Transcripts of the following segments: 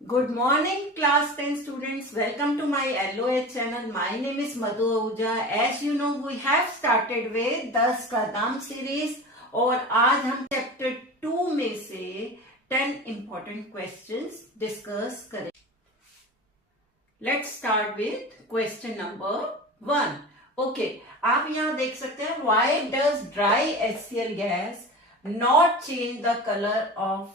Good morning, class 10 students. Welcome to my LOH channel. My name is Madhu Ahuja. As you know, we have started with 10 Kadam series और आज हम chapter 2 में से 10 important questions discuss करें. Let's start with question number 1. Okay, आप यहाँ देख सकते हैं why does dry HCl gas not change the color of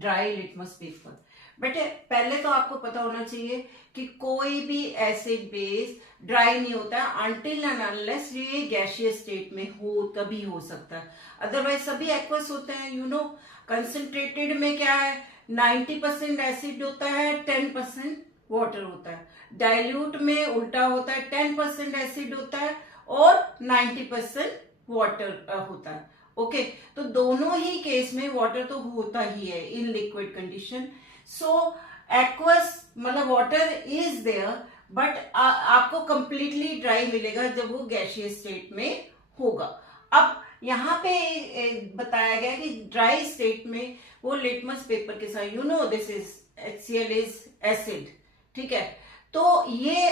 dry litmus paper? बेटे पहले तो आपको पता होना चाहिए कि कोई भी एसिड बेस ड्राई नहीं होता है अनटिल एंड अनलेस ये गैसियस स्टेट में हो, तभी हो सकता है. अदरवाइज सभी एक्वस होते हैं. यू नो कंसंट्रेटेड में क्या है, 90% एसिड होता है, 10% वाटर होता है. डाइल्यूट में उल्टा होता है, 10% एसिड होता है और 90% वाटर होता है. ओके, तो दोनों ही केस में वाटर तो होता ही है in liquid condition. So aqueous मतलब वाटर इज देयर, बट आपको कंप्लीटली ड्राई मिलेगा जब वो गैसियस स्टेट में होगा. अब यहाँ पे बताया गया कि ड्राई स्टेट में वो लिटमस पेपर के साथ, you know this is HCl is acid, ठीक है. तो ये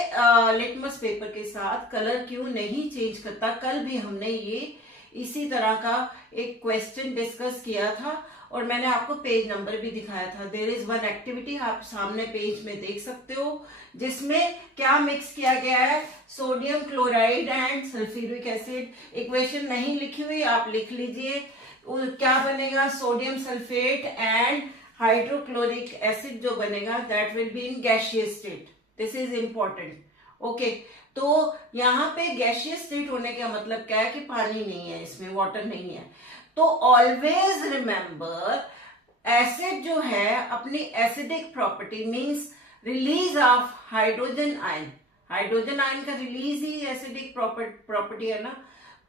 लिटमस पेपर के साथ कलर क्यों नहीं चेंज करता, कल भी हमने ये इसी तरह का एक क्वेश्चन डिस्कस किया था और मैंने आपको पेज नंबर भी दिखाया था. देयर इज वन एक्टिविटी, आप सामने पेज में देख सकते हो, जिसमें क्या मिक्स किया गया है, sodium chloride and sulphuric acid. Equation नहीं लिखी हुई, आप लिख लीजिए. क्या बनेगा, sodium sulphate and hydrochloric acid जो बनेगा that will be in gaseous state. This is important. Okay, तो यहाँ पे गैसियस स्टेट होने का मतलब क्या है कि पानी नहीं है इसमें, वाटर नहीं है. तो ऑलवेज रिमेंबर एसिड जो है अपनी acidic property means release of hydrogen ion. Hydrogen ion का रिलीज ही एसिडिक प्रॉपर्टी है ना.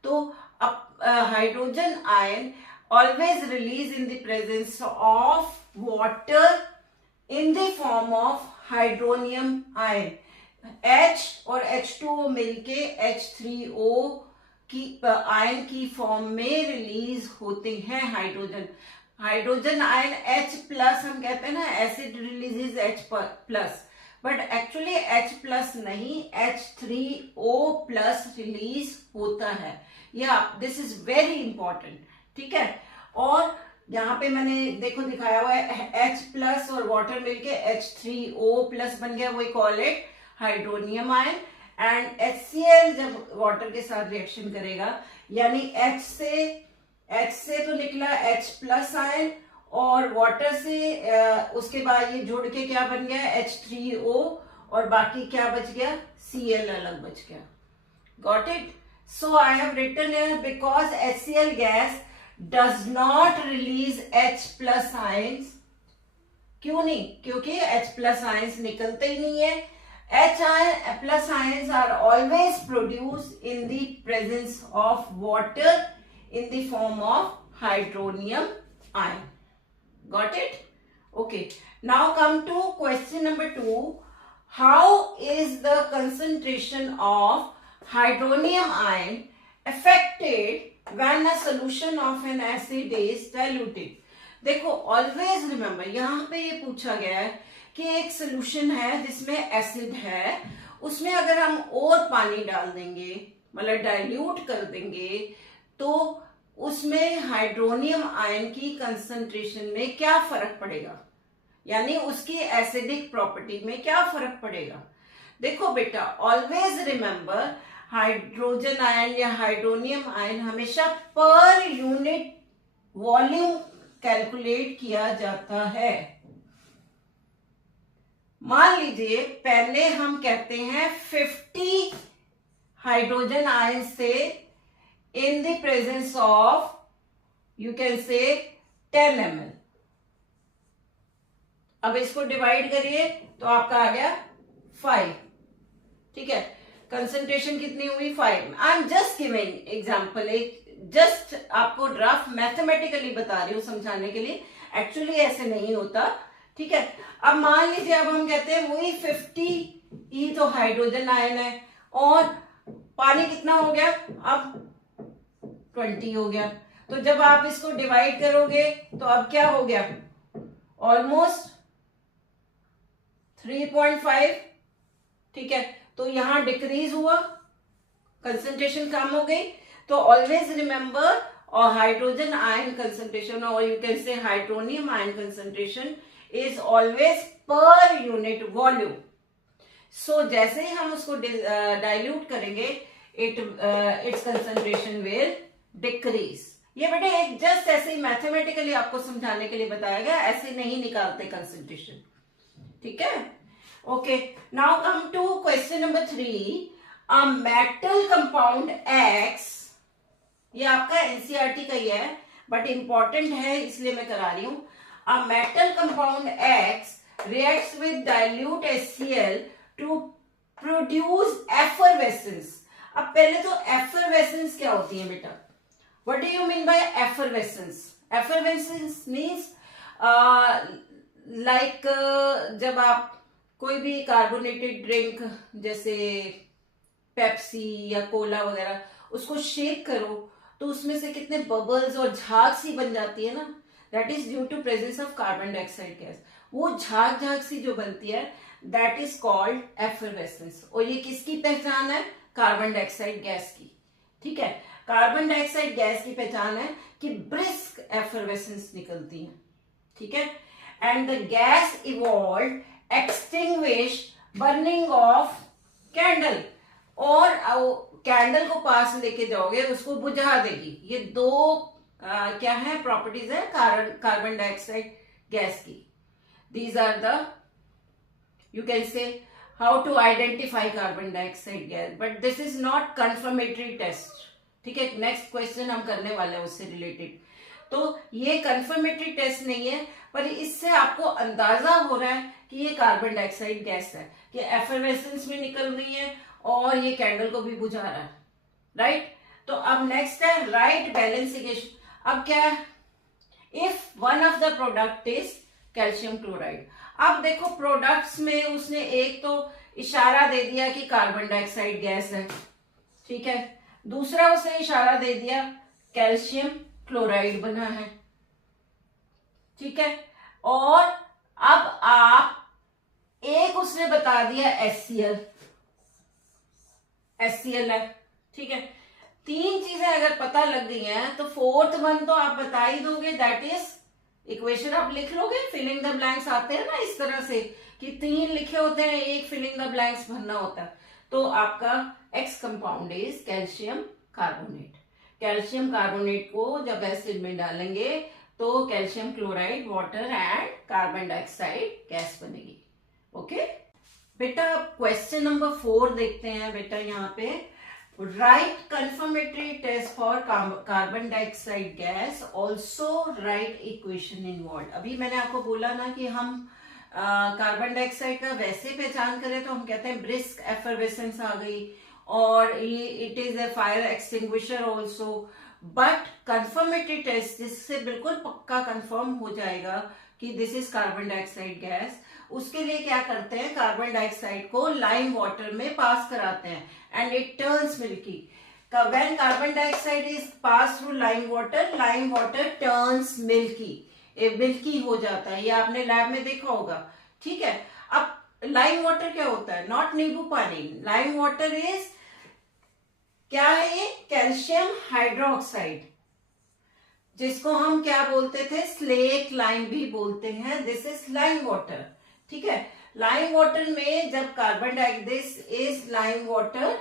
तो अब hydrogen ion always release in the presence of water in the form of hydronium ion. H और H2O मिलके H3O की आयन की form में रिलीज होते हैं hydrogen. Hydrogen ion H plus हम कहते हैं ना, acid releases H plus, but actually H plus नहीं, H3O प्लस रिलीज होता है. या दिस इज वेरी इंपॉर्टेंट, ठीक है. और यहाँ पे मैंने देखो दिखाया हुआ है H प्लस और वाटर मिलके H3O प्लस बन गया, we call it hydronium ion. And HCl जब वाटर के साथ रिएक्शन करेगा यानी H से तो निकला H प्लस आयन और वाटर से उसके बाद ये जुड़ के क्या बन गया H3O और बाकी क्या बच गया, Cl अलग बच गया. Got it. So I have written here because HCl gas does not release H plus ions. क्यों नहीं, क्योंकि H प्लस आयन्स निकलते ही नहीं है. H plus ions are always produced in the presence of water in the form of hydronium ion. Got it? Okay. Now come to question number 2. How is the concentration of hydronium ion affected when a solution of an acid is diluted? देखो always remember, यहाँ पे ये पूछा गया है कि एक solution है जिसमें एसिड है, उसमें अगर हम और पानी डाल देंगे मतलब डाइल्यूट कर देंगे तो उसमें हाइड्रोनियम आयन की कंसंट्रेशन में क्या फर्क पड़ेगा, यानी उसकी एसिडिक प्रॉपर्टी में क्या फर्क पड़ेगा. देखो बेटा ऑलवेज रिमेंबर हाइड्रोजन आयन या हाइड्रोनियम आयन हमेशा पर यूनिट वॉल्यूम कैलकुलेट किया जाता है. मान लीजिए पहले हम कहते हैं 50 हाइड्रोजन आयन से इन the presence of you can से 10 ml. अब इसको डिवाइड करिए तो आपका आ गया 5, ठीक है. कंसंट्रेशन कितनी हुई 5. I am just giving example, एक जस्ट आपको ड्राफ्ट मैथमेटिकली बता रही हूं समझाने के लिए, एक्चुअली ऐसे नहीं होता, ठीक है. अब मान लीजिए अब हम कहते हैं वही 50 ही तो हाइड्रोजन आयन है और पानी कितना हो गया, अब 20 हो गया. तो जब आप इसको डिवाइड करोगे तो अब क्या हो गया, ऑलमोस्ट 3.5, ठीक है, तो यहां डिक्रीज हुआ, कंसंट्रेशन कम हो गई. तो ऑलवेज रिमेंबर, और हाइड्रोजन आयन कंसंट्रेशन, और you can say hydronium ion concentration is always per unit volume. So जैसे ही हम उसको डाइल्यूट करेंगे, इट्स कंसंट्रेशन विल डिक्रीज. ये बेटे एक जस्ट ऐसे ही मैथमेटिकली आपको समझाने के लिए बताया गया, ऐसे नहीं निकालते कंसंट्रेशन, ठीक है. Okay, now come to question number 3. A metal compound X, ये आपका एनसीईआरटी का ही है बट इंपॉर्टेंट है इसलिए मैं करा रही हूं. अ metal compound X reacts with dilute HCl to produce effervescence. अब पहले तो effervescence क्या होती है बेटा? What do you mean by effervescence? Effervescence means like जब आप कोई भी कार्बोनेटेड ड्रिंक जैसे पेप्सी या कोला वगैरह उसको शेक करो तो उसमें से कितने बबल्स और झाग सी बन जाती है ना, that is due to presence of carbon dioxide gas. वो झाग सी जो बनती है दैट इज कॉल्ड एफरवेसेंस. और ये किसकी पहचान है? कार्बन डाइऑक्साइड गैस की, ठीक है. कार्बन डाइऑक्साइड गैस की पहचान है कि ब्रिस्क एफरवेसेंस निकलती है, ठीक है. And the gas evolve extinguish burning of candle, और कैंडल को पास लेके जाओगे उसको बुझा देगी. ये दो क्या है प्रॉपर्टीज है कार्बन डाइऑक्साइड गैस की. These are the, you can say, how to identify carbon dioxide gas, but this is not confirmatory test, ठीक है. नेक्स्ट क्वेश्चन हम करने वाले हैं उससे रिलेटेड. तो ये confirmatory टेस्ट नहीं है, पर इससे आपको अंदाजा हो रहा है कि ये कार्बन डाइऑक्साइड गैस है, कि एफरवेसेंस में निकल रही है और ये कैंडल को भी बुझा रहा है, राइट. तो अब नेक्स्ट है राइट बैलेंसिंग. अब क्या है? If one of the product is calcium chloride. अब देखो प्रोडक्ट्स में उसने एक तो इशारा दे दिया कि कार्बन डाइऑक्साइड गैस है, ठीक है. दूसरा उसने इशारा दे दिया कैल्शियम क्लोराइड बना है, ठीक है. और अब आप एक उसने बता दिया HCl है, ठीक है. तीन चीजें अगर पता लग गई हैं तो फोर्थ वन तो आप बता ही दोगे, दैट इज इक्वेशन. आप लिख लोगे, फिलिंग द ब्लैंक्स आते हैं ना इस तरह से कि तीन लिखे होते हैं, एक फिलिंग द ब्लैंक्स भरना होता है. तो आपका x compound is calcium carbonate. Calcium carbonate को जब एसिड में डालेंगे तो calcium chloride water and carbon dioxide gas बनेगी. ओके बेटा, क्वेश्चन नंबर 4 देखते हैं बेटा. यहाँ पे write confirmatory test for carbon dioxide gas, also write equation involved. अभी मैंने आपको बोला ना कि हम कार्बन डाइऑक्साइड का वैसे पहचान करें तो हम कहते हैं ब्रिस्क एफरवेसेंस आ गई, और it is a fire extinguisher also. But confirmatory test जिससे बिल्कुल पक्का कंफर्म हो जाएगा कि this is carbon dioxide gas, उसके लिए क्या करते हैं, कार्बन डाइऑक्साइड को लाइम वाटर में पास कराते हैं and it turns milky. When carbon dioxide is pass through lime water turns milky, milky हो जाता है. ये आपने लैब में देखा होगा, ठीक है. अब लाइम वाटर क्या होता है? नॉट नींबू पानी. लाइम वाटर इज क्या है? ये कैल्शियम हाइड्रोक्साइड, जिसको हम क्या बोलते थे? स्लेट लाइम भी बोलते हैं. दिस इज लाइम वाटर, ठीक है. लाइम वाटर में जब carbon dioxide, this is lime water,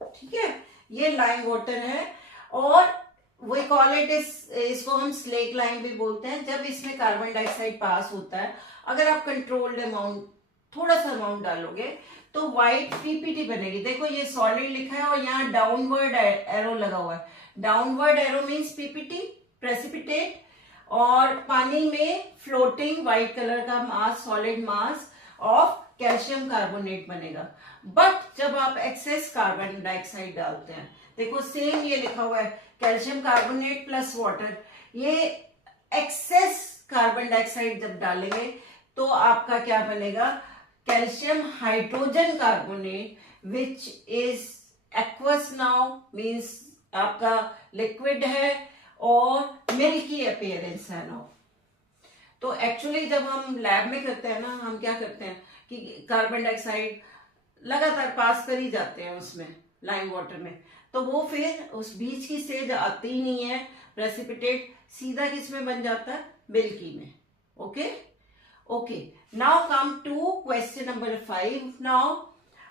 ठीक है. ये लाइम वाटर है और वी कॉल इट, इसको हम स्लेट लाइम भी बोलते हैं. जब इसमें कार्बन डाइऑक्साइड पास होता है, अगर आप कंट्रोल्ड अमाउंट, थोड़ा सा अमाउंट डालोगे तो व्हाइट पीपीटी बनेगी. देखो ये सॉलिड लिखा है और यहाँ डाउनवर्ड एरो लगा हुआ है. Downward arrow means PPT, precipitate. और पानी में फ्लोटिंग व्हाइट कलर का mass, solid mass of calcium carbonate बनेगा. बट जब आप एक्सेस कार्बन डाइऑक्साइड डालते हैं, देखो सेम ये लिखा हुआ है कैल्शियम कार्बोनेट प्लस वाटर. ये एक्सेस कार्बन डाइऑक्साइड जब डालेंगे तो आपका क्या बनेगा? Calcium hydrogen carbonate, which is aqueous now, means आपका लिक्विड है और मिल्की अपीयरेंस है नाउ. तो एक्चुअली जब हम लैब में करते हैं ना, हम क्या करते हैं कि कार्बन डाइऑक्साइड लगातार पास कर ही जाते हैं उसमें लाइम वाटर में, तो वो फिर उस बीच की स्टेज आती ही नहीं है, प्रेसिपिटेट सीधा किस में बन जाता है, मिल्की में। Okay okay, now come to question number 5 now.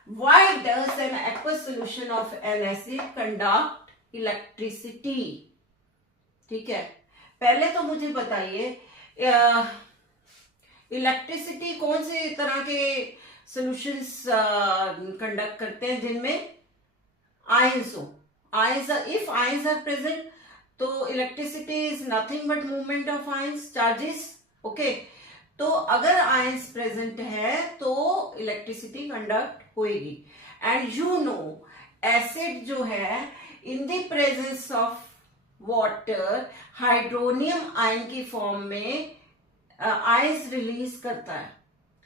Why does an aqueous solution of an acid conduct electricity? ठीक है, पहले तो मुझे बताइए इलेक्ट्रिसिटी कौन से तरह के सॉल्यूशंस कंडक्ट करते हैं जिनमें आयंस हो। Ions, if ions are present तो electricity is nothing but movement of ions, charges. Okay, तो अगर आयंस प्रेजेंट है तो इलेक्ट्रिसिटी कंडक्ट होएगी। एंड यू नो एसिड जो है in the presence of water hydronium ion की फॉर्म में आयंस रिलीज करता है,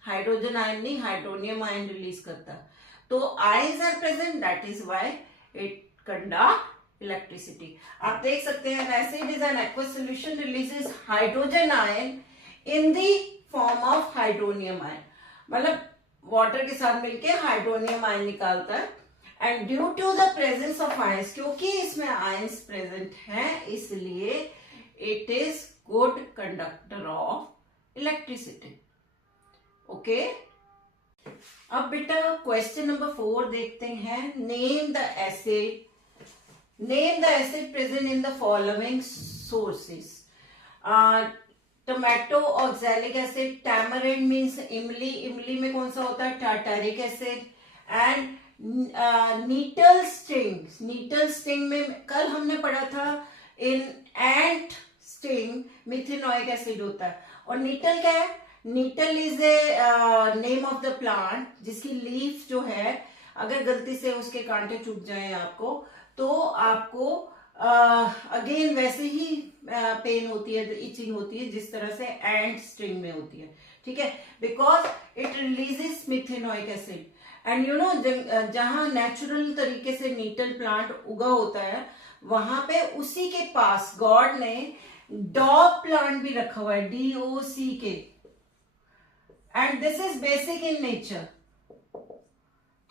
हाइड्रोजन आयन नहीं, हाइड्रोनियम आयन रिलीज करता है। तो ions are present, that is why it conduct electricity. आप देख सकते हैं acid is an aqueous solution releases hydrogen ion in the form of hydronium ion, मतलब वाटर के साथ मिलके हाइड्रोनियम आयन निकालता है। And due to the presence of ions, क्योंकि इसमें आयंस प्रेजेंट हैं इसलिए it is good conductor of electricity. Okay, अब बेटा क्वेश्चन नंबर 4 देखते हैं। Name the acid present in the following sources. Tomato oxalic acid, tamarind means इमली, इमली में कौन सा होता है, tartaric acid. And nettle sting, nettle sting में कल हमने पढ़ा था in ant sting methanoic acid होता है। और नीटल क्या है, nettle is a name of the plant जिसकी लीफ जो है अगर गलती से उसके कांटे चुभ जाए आपको तो आपको अगेन वैसे ही पेन होती है, इचिंग होती है जिस तरह से एंट स्टिंग में होती है। ठीक है, because it releases methanoic acid. And you no जहां नेचुरल तरीके से नीटल प्लांट उगा होता है वहां पे उसी के पास गॉड ने डॉग प्लांट भी रखा हुआ है, DOCK। And this is basic in nature.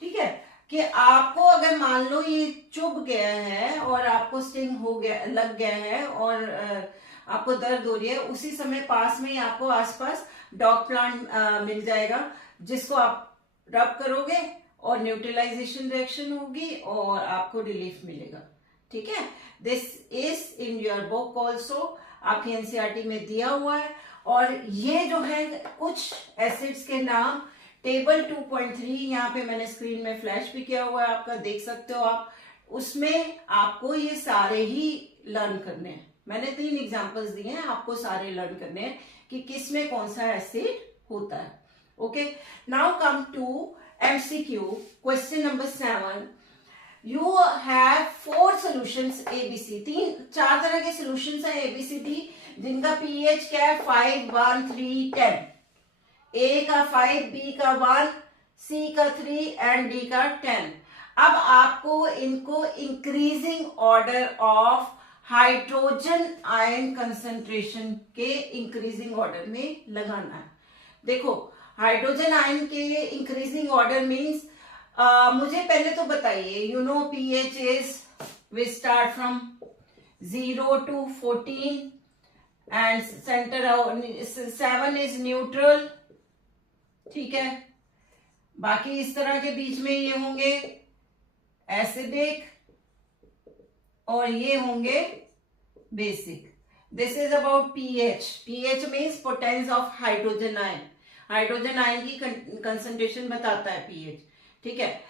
ठीक है, कि आपको अगर मान लो ये चुभ गया है और आपको स्टिंग हो गया, लग गया है और आपको दर्द हो रही है, उसी समय पास में ही आपको आसपास डॉग प्लांट मिल जाएगा जिसको आप रब करोगे और न्यूट्रलाइजेशन रिएक्शन होगी और आपको रिलीफ मिलेगा। ठीक है, this is in your book also, आपकी एनसीईआरटी में दिया हुआ है। और ये जो है कुछ एसिड्स के नाम टेबल 2.3 यहाँ पे मैंने स्क्रीन में फ्लैश भी किया हुआ है, आपका देख सकते हो आप। उसमें आपको ये सारे ही लर्न करने हैं। मैंने 3 एग्जांपल्स दिए हैं, आपको सारे लर्न करने हैं कि किस में कौन सा एसिड होता है। Okay, now come to MCQ question number 7। You have 4 solutions ABC, 4 तरह के सॉल्यूशंस हैं ABCD जिनका pH क्या है, 5, 1, 3, 10। A का 5, B का 1, C का 3 एंड D का 10। अब आपको इनको increasing order of hydrogen ion concentration के इंक्रीजिंग ऑर्डर में लगाना है। देखो हाइड्रोजन आयन के इंक्रीजिंग ऑर्डर मींस मुझे पहले तो बताइए, you know pH is we start from 0 to 14 and centre 7 is neutral. ठीक है, बाकी इस तरह के बीच में ये होंगे एसिडिक और ये होंगे basic. This is about pH। pH means potence of hydrogen ion, hydrogen ion की कंसंट्रेशन बताता है pH। ठीक है,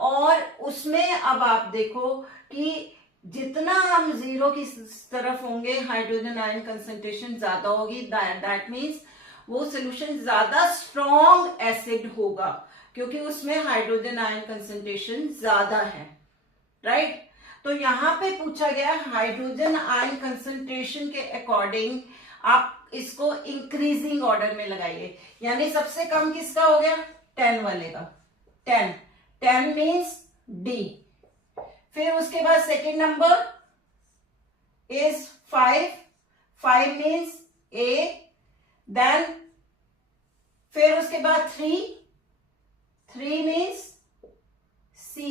और उसमें अब आप देखो कि जितना हम 0 की तरफ होंगे हाइड्रोजन आयन कंसंट्रेशन ज्यादा होगी, दैट मीन्स वो सोल्यूशन ज्यादा स्ट्रॉन्ग एसिड होगा क्योंकि उसमें हाइड्रोजन आयन कंसंट्रेशन ज्यादा है। राइट, तो यहां पे पूछा गया हाइड्रोजन आयन कंसंट्रेशन के अकॉर्डिंग आप इसको इंक्रीजिंग ऑर्डर में लगाइए। यानी सबसे कम किसका हो गया, 10 वाले का, 10 मीन्स D। फिर उसके बाद second number is 5 means A then फिर उसके बाद 3 means C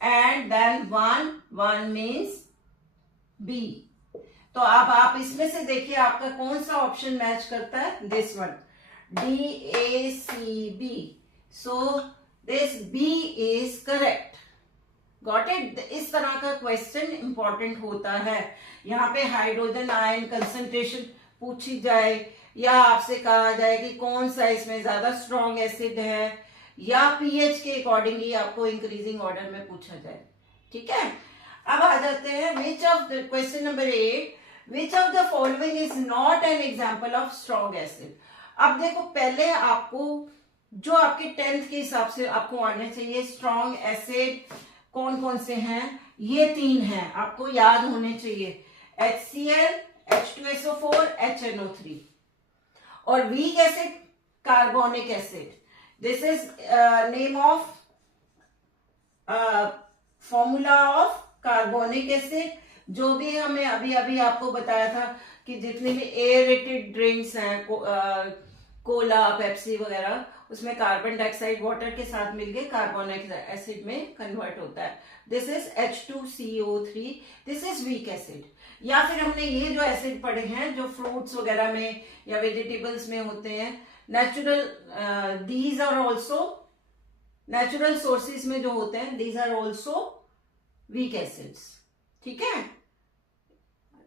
and then 1 means B। तो अब आप इसमें से देखिए आपका कौन सा ऑप्शन मैच करता है, this one, DACB। So this B is correct. Got it. इस तरह का क्वेश्चन इंपॉर्टेंट होता है। यहाँ पे हाइड्रोजन आयन कंसंट्रेशन पूछी जाए, या आपसे कहा जाए कि कौन सा इसमें ज्यादा स्ट्रॉन्ग एसिड है, या पीएच के अकॉर्डिंगली आपको इंक्रीजिंग ऑर्डर में पूछा जाए। ठीक है, अब आ जाते हैं which of the question number 8, which of the following is not an example of strong acid. अब देखो पहले आपको जो आपके 10th के हिसाब से आपको आने चाहिए स्ट्रॉन्ग एसिड कौन कौन से हैं, ये 3 हैं, आपको याद होने चाहिए, HCl, H2SO4, HNO3। और weak acid carbonic acid, this is name of formula of carbonic acid. जो भी हमें अभी अभी आपको बताया था कि जितने भी एयरेटेड ड्रिंक्स हैं, कोला, पेप्सी वगैरह, उसमें कार्बन डाइऑक्साइड वाटर के साथ मिलके कार्बोनिक एसिड में कन्वर्ट होता है। This is H2CO3, this is weak acid. या फिर हमने ये जो एसिड पढ़े हैं जो फ्रूट्स वगैरह में या वेजिटेबल्स में होते हैं, natural, these are also natural sources में जो होते हैं, these are also weak acids. ठीक है,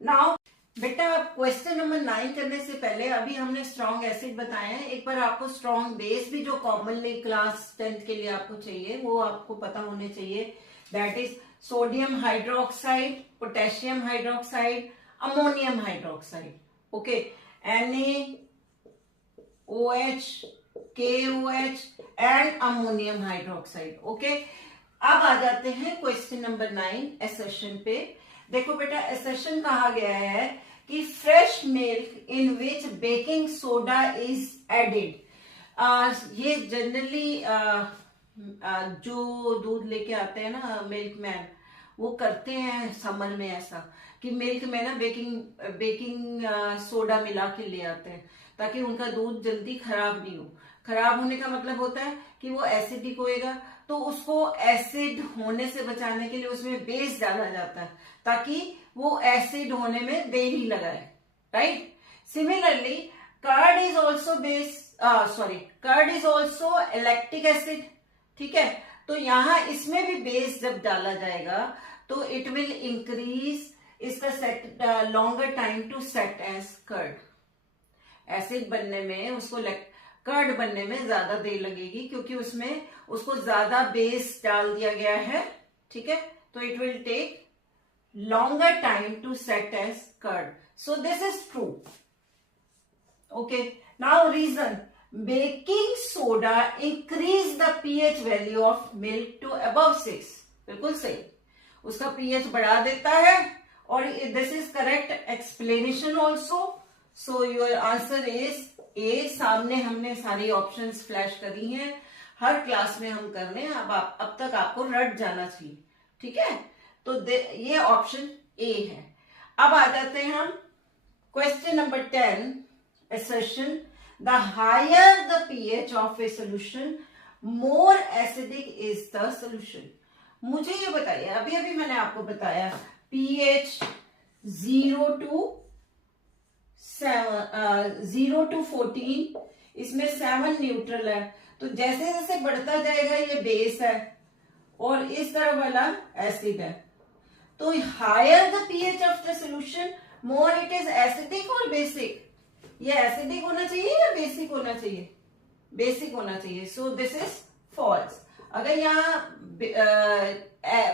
नाउ बेटा क्वेश्चन नंबर 9 करने से पहले अभी हमने स्ट्रॉन्ग एसिड बताए हैं, एक बार आपको स्ट्रॉन्ग बेस भी जो कॉमनली क्लास 10th के लिए आपको चाहिए वो आपको पता होने चाहिए। That is sodium hydroxide, potassium hydroxide, ammonium hydroxide. Okay, NaOH, KOH and ammonium hydroxide. Okay, अब आ जाते हैं क्वेश्चन नंबर 9 एसेशन पे। देखो बेटा एसेशन कहा गया है कि fresh milk in which baking soda is added. ये जनरली जो दूध लेके आते हैं ना मिल्क मैन, वो करते हैं समर में ऐसा कि मिल्क में ना बेकिंग सोडा मिला के ले आते हैं ताकि उनका दूध जल्दी खराब नहीं हो। खराब होने का मतलब होता है कि वो एसिडिक होएगा, तो उसको एसिड होने से बचाने के लिए उसमें बेस डाला जाता है ताकि वो एसिड होने में देरी लगाए, right. Similarly curd is also curd is also electric acid. ठीक है, तो यहां इसमें भी बेस जब डाला जाएगा तो इट विल इंक्रीज इसका set longer time to set as curd. Acid बनने में उसको कर्ड बनने में ज्यादा देर लगेगी क्योंकि उसमें उसको ज्यादा बेस डाल दिया गया है। ठीक है, तो it will take longer time to set as curd. So this is true. Okay, now reason, baking soda increase the pH value of milk to above 6। बिल्कुल सही, उसका पीएच बढ़ा देता है और this is correct explanation also. So your answer is A. सामने हमने सारी ऑप्शंस फ्लैश करी हैं, हर क्लास में हम कर रहे हैं, अब तक आपको रट जाना चाहिए। ठीक है, तो ये ऑप्शन ए है। अब आ जाते हैं हम question number 10 assertion, the higher the pH of a solution, more acidic is the solution। मुझे ये बताइए, अभी अभी मैंने आपको बताया pH 0 to 14, इसमें 7 न्यूट्रल है, तो जैसे जैसे बढ़ता जाएगा ये बेस है और इस तरह वाला एसिड है, तो higher the pH of the solution more it is acidic और बेसिक। ये एसिडिक होना चाहिए या बेसिक होना चाहिए? बेसिक होना चाहिए। So this is false. अगर यहाँ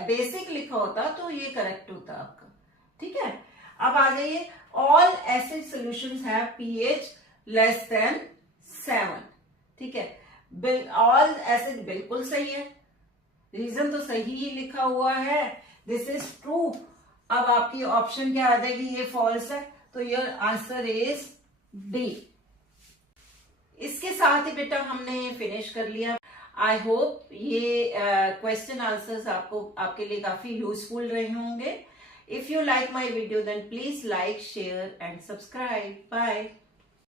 बेसिक लिखा होता तो ये करेक्ट होता आपका। ठीक है, अब आ जाइए, all acid solutions have pH less than 7। ठीक है, ऑल एसिड बिल्कुल सही है, रीजन तो सही ही लिखा हुआ है, दिस इज ट्रू। अब आपकी ऑप्शन क्या आ जाएगी? ये फॉल्स है, तो योर आंसर इज डी। इसके साथ ही बेटा हमने फिनिश कर लिया। आई होप ये क्वेश्चन आंसर्स आपके लिए काफी यूजफुल रहे होंगे। If you like my video then please like, share and subscribe. Bye.